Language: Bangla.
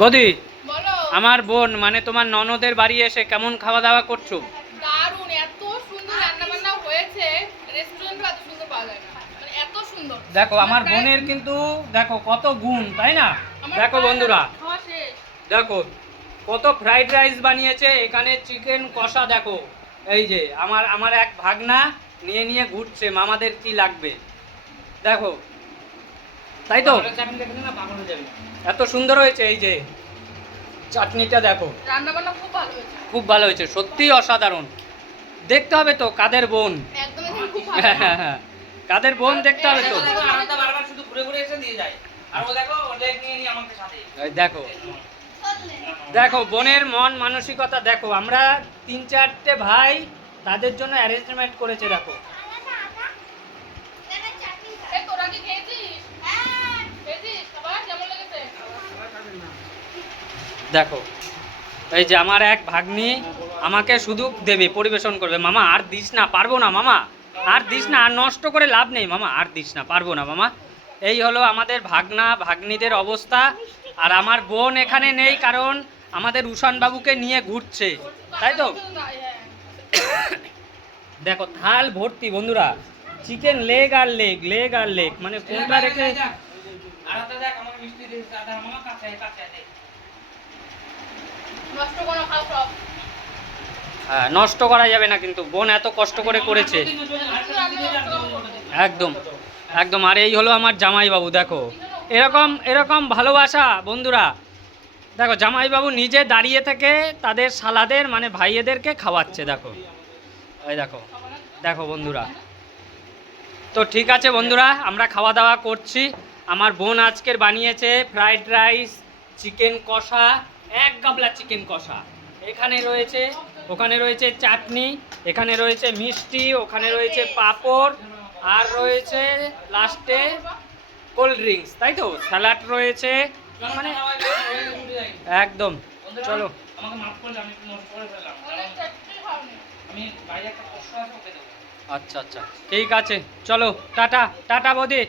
বৌদি, বলো। আমার বোন মানে তোমার ননদের বাড়ি এসে কেমন খাওয়া দাওয়া করছো? দারুণ, এত সুন্দর রান্না বান্না হয়েছে, রেস্টুরেন্টে এত সুন্দর পাওয়া যায় না, মানে এত সুন্দর। দেখো আমার বোনের কিন্তু দেখো কত গুণ, তাই না? দেখো বন্ধুরা, খাওয়া শেষ। দেখো কত ফ্রাইড রাইস বানিয়েছে, এখানে চিকেন কষা। দেখো এই যে আমার আমার এক ভাগনা নিয়ে নিয়ে ঘুরছে মামাদের কি লাগবে, দেখো তাই তো? এত সুন্দর হয়েছে এই যে চাটনিটা, দেখো রান্না বান্না খুব ভালো হয়েছে। খুব ভালো হয়েছে, সত্যিই অসাধারণ। দেখতে হবে তো কাদের বোন। একদমই খুব ভালো। হ্যাঁ হ্যাঁ হ্যাঁ, কাদের বোন দেখতে হবে তো। বারবার শুধু ঘুরে ঘুরে এসে দিয়ে যায়, আর ও দেখো ওটা নিয়ে নিয়ে আমাকে সাথে। এই দেখো দেখো বোনের মন মানসিকতা দেখো, আমরা 3-4টে ভাই তাদের জন্য অ্যারেঞ্জমেন্ট করেছে। দেখো এই তোরা কি খেয়েছিস? খেয়েছিস? খাবার কেমন লেগেছে? দেখো এই যে আমার এক ভাগ্নি আমাকে শুধু দেবে, পরিবেশন করবে। মামা আর দিস না, পারবো না মামা, আর দিস না, আর নষ্ট করে লাভ নেই মামা, আর দিস না, পারবো না মামা। এই হলো আমাদের ভাগ্না ভাগ্নিদের অবস্থা। আর আমার বোন এখানে নেই কারণ আমাদের উষান বাবুকে নিয়ে ঘুরছে, তাই তো? দেখো থাল ভর্তি বন্ধুরা, চিকেন লেগ আর লেগ, লেগ আর লেগ, মানে কোনটা রেখে। আর ওটা দেখ আমাকে মিষ্টি দিয়েছে, দাদা মামা কাছে কাছে দে। নষ্ট কোনো খাও সব। হ্যাঁ, নষ্ট করা যাবে না কিন্তু, বোন এত কষ্ট করে করেছে। একদম একদম। আর এই হলো আমার জামাইবাবু, দেখো এরকম এরকম ভালোবাসা বন্ধুরা। দেখো জামাইবাবু নিজে দাঁড়িয়ে থেকে তাদের শালাদের মানে ভাইয়েদেরকে খাওয়াচ্ছে, দেখো এই দেখো, দেখো বন্ধুরা। তো ঠিক আছে বন্ধুরা, আমরা খাওয়া দাওয়া করছি। আমার বোন আজকের বানিয়েছে ফ্রাইড রাইস, চিকেন কষা, এক গাবলা চিকেন কষা। এখানে রয়েছে, ওখানে রয়েছে চাটনি, এখানে রয়েছে মিষ্টি, ওখানে রয়েছে পাঁপড়, আর রয়েছে লাস্টে কোল্ড ড্রিঙ্কস, তাই তো? স্যালাড রয়েছে, মানে একদম। চলো, আমাকে মাফ করলে, আমি একটু নষ্ট করে ফেললাম, অনেক চাটনি খাওনি। আমি বাইরে একটা প্রশ্ন আছে ওকে দেবো। আচ্ছা আচ্ছা, ঠিক আছে, চলো টাটা, টাটা বৌদি।